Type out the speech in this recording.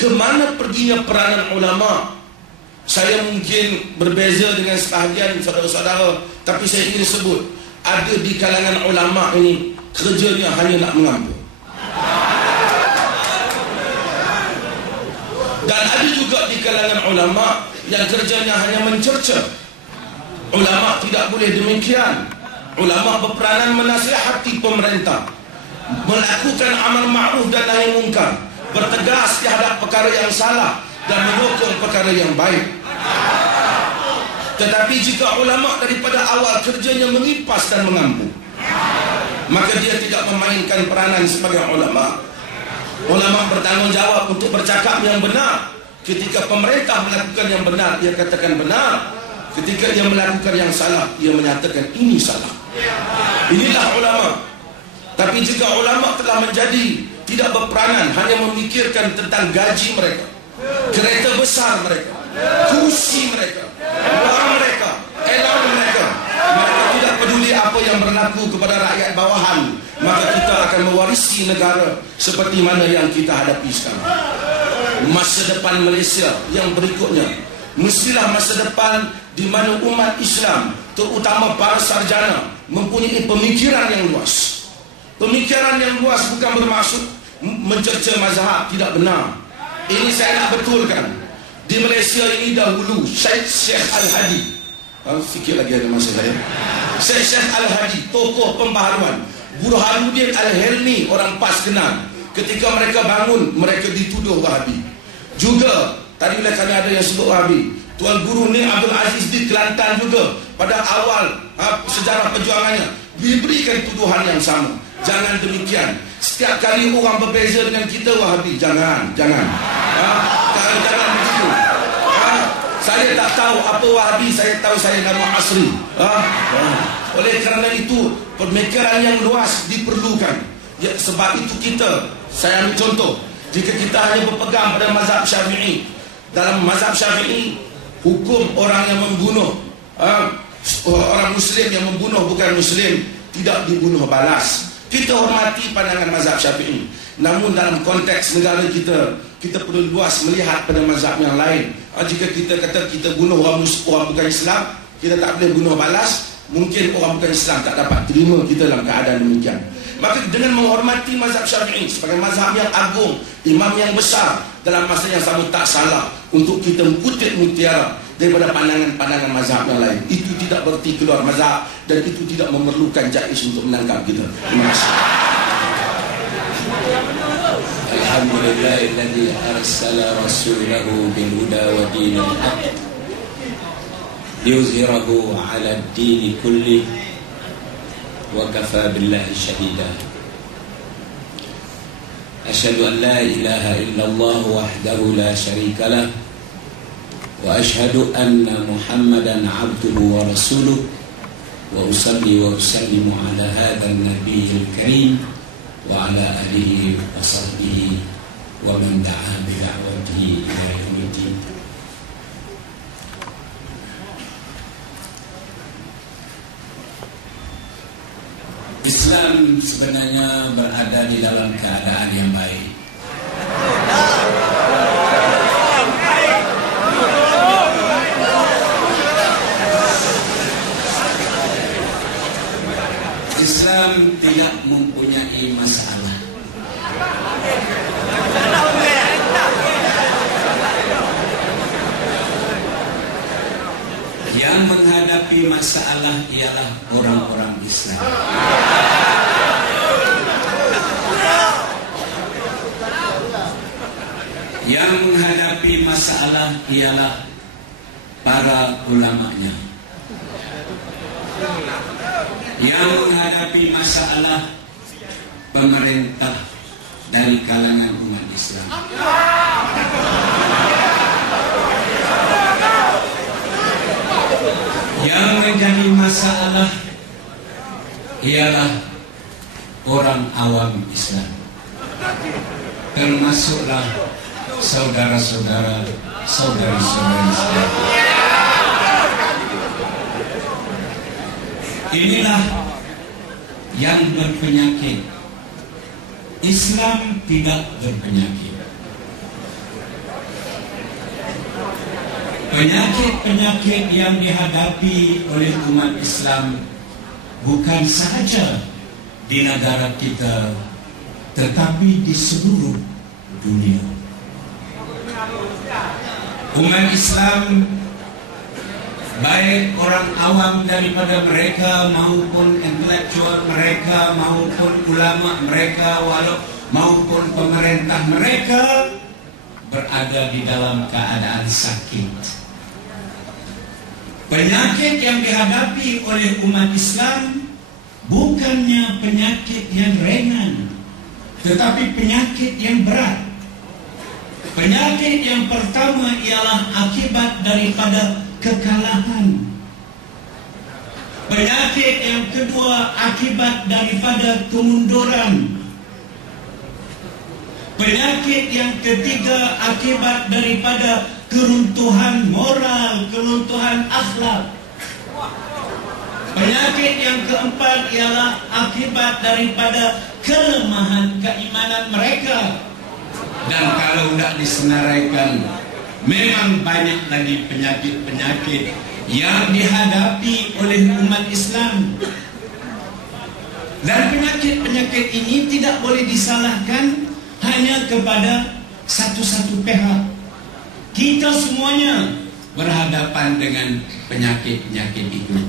Kemana perginya peranan ulama? Saya mungkin berbeza dengan sebahagian saudara-saudara, tapi saya ingin sebut, ada di kalangan ulama ini kerjanya hanya nak mengambil. Dan ada juga di kalangan ulama yang kerjanya hanya mencerca. Ulama tidak boleh demikian. Ulama berperanan menasihati pemerintah, melakukan amal ma'ruf dan nahi mungkar, bertegas di hadap perkara yang salah dan menyokong perkara yang baik. Tetapi jika ulama daripada awal kerjanya mengipas dan mengampu, maka dia tidak memainkan peranan sebagai ulama. Ulama bertanggungjawab untuk bercakap yang benar. Ketika pemerintah melakukan yang benar, ia katakan benar. Ketika ia melakukan yang salah, ia menyatakan ini salah. Inilah ulama. Tapi jika ulama telah menjadi tidak berperanan, hanya memikirkan tentang gaji mereka, kereta besar mereka, kursi mereka, uang mereka, elang mereka, mereka tidak peduli apa yang berlaku kepada rakyat bawahan, maka kita akan mewarisi negara seperti mana yang kita hadapi sekarang. Masa depan Malaysia yang berikutnya mestilah masa depan di mana umat Islam, terutama para sarjana, mempunyai pemikiran yang luas. Pemikiran yang luas bukan bermaksud mencerca mazhab, tidak benar. Ini saya nak betulkan. Di Malaysia ini dahulu Syekh Al-Hadi, sikit lagi ada masa saya, Syekh Al-Hadi, tokoh pembaharuan, Burhanuddin Al-Helmi, orang PAS kenal. Ketika mereka bangun, mereka dituduh Wahabi. Juga tadi bila kami ada yang sebut Wahabi, Tuan Guru Ni Abdul Aziz di Kelantan juga pada awal sejarah perjuangannya diberikan tuduhan yang sama. Jangan demikian. Setiap kali orang berbeza dengan kita Wahabi, jangan jangan begitu. Saya tak tahu apa Wahabi, saya tahu saya nama Asri. Oleh kerana itu pemikiran yang luas diperlukan. Ya, sebab itu kita, saya ambil contoh, jika kita hanya berpegang pada mazhab Syafi'i, dalam mazhab Syafi'i hukum orang yang membunuh, orang Muslim yang membunuh bukan Muslim tidak dibunuh balas. Kita hormati pandangan mazhab Syafi'i. Namun dalam konteks negara kita, kita perlu luas melihat pada mazhab yang lain. Jika kita kata kita bunuh orang bukan Islam, kita tak boleh bunuh balas, mungkin orang bukan Islam tak dapat terima kita dalam keadaan demikian. Maka dengan menghormati mazhab Syafi'i sebagai mazhab yang agung, imam yang besar, dalam masa yang sama tak salah untuk kita mengutip mutiara daripada pandangan-pandangan mazhab yang lain. Itu tidak berarti keluar mazhab, dan itu tidak memerlukan jais untuk menangkap kita. Terima kasih. Alhamdulillahilladzi arsala rasulahu bil huda wa dinil haqq liyuzhirahu 'ala ad-din kulli wa kafa billahi shahida. Asyhadu an la ilaha illallah wahdahu la syarika lah wa asyhadu anna Muhammadan 'abduhu wa rasuluh wa usalli wa usallimu ala hadzal nabiyil karim wa ala alihi wa sahbihi wa man da'a bi da'watihi ila yaumiddin. Islam sebenarnya berada di dalam keadaan yang baik. Islam tidak mempunyai masalah. Yang menghadapi masalah ialah orang-orang Islam. Yang menghadapi masalah ialah para ulamanya. Yang menghadapi masalah pemerintah dari kalangan umat Islam. Yang menjadi masalah ialah orang awam Islam, termasuklah saudara-saudara, saudari-saudari Islam. Inilah yang berpenyakit. Islam tidak berpenyakit. Penyakit-penyakit yang dihadapi oleh umat Islam bukan sahaja di negara kita, tetapi di seluruh dunia. Umat Islam, baik orang awam daripada mereka maupun intelektual mereka, maupun ulama mereka, maupun pemerintah mereka, berada di dalam keadaan sakit. Penyakit yang dihadapi oleh umat Islam bukannya penyakit yang ringan, tetapi penyakit yang berat. Penyakit yang pertama ialah akibat daripada kekalahan. Penyakit yang kedua akibat daripada kemunduran. Penyakit yang ketiga akibat daripada keruntuhan moral, keruntuhan akhlak. Penyakit yang keempat ialah akibat daripada kelemahan keimanan mereka. Dan kalau tidak disenaraikan, memang banyak lagi penyakit-penyakit yang dihadapi oleh umat Islam. Dan penyakit-penyakit ini tidak boleh disalahkan hanya kepada satu-satu pihak. Kita semuanya berhadapan dengan penyakit-penyakit itu.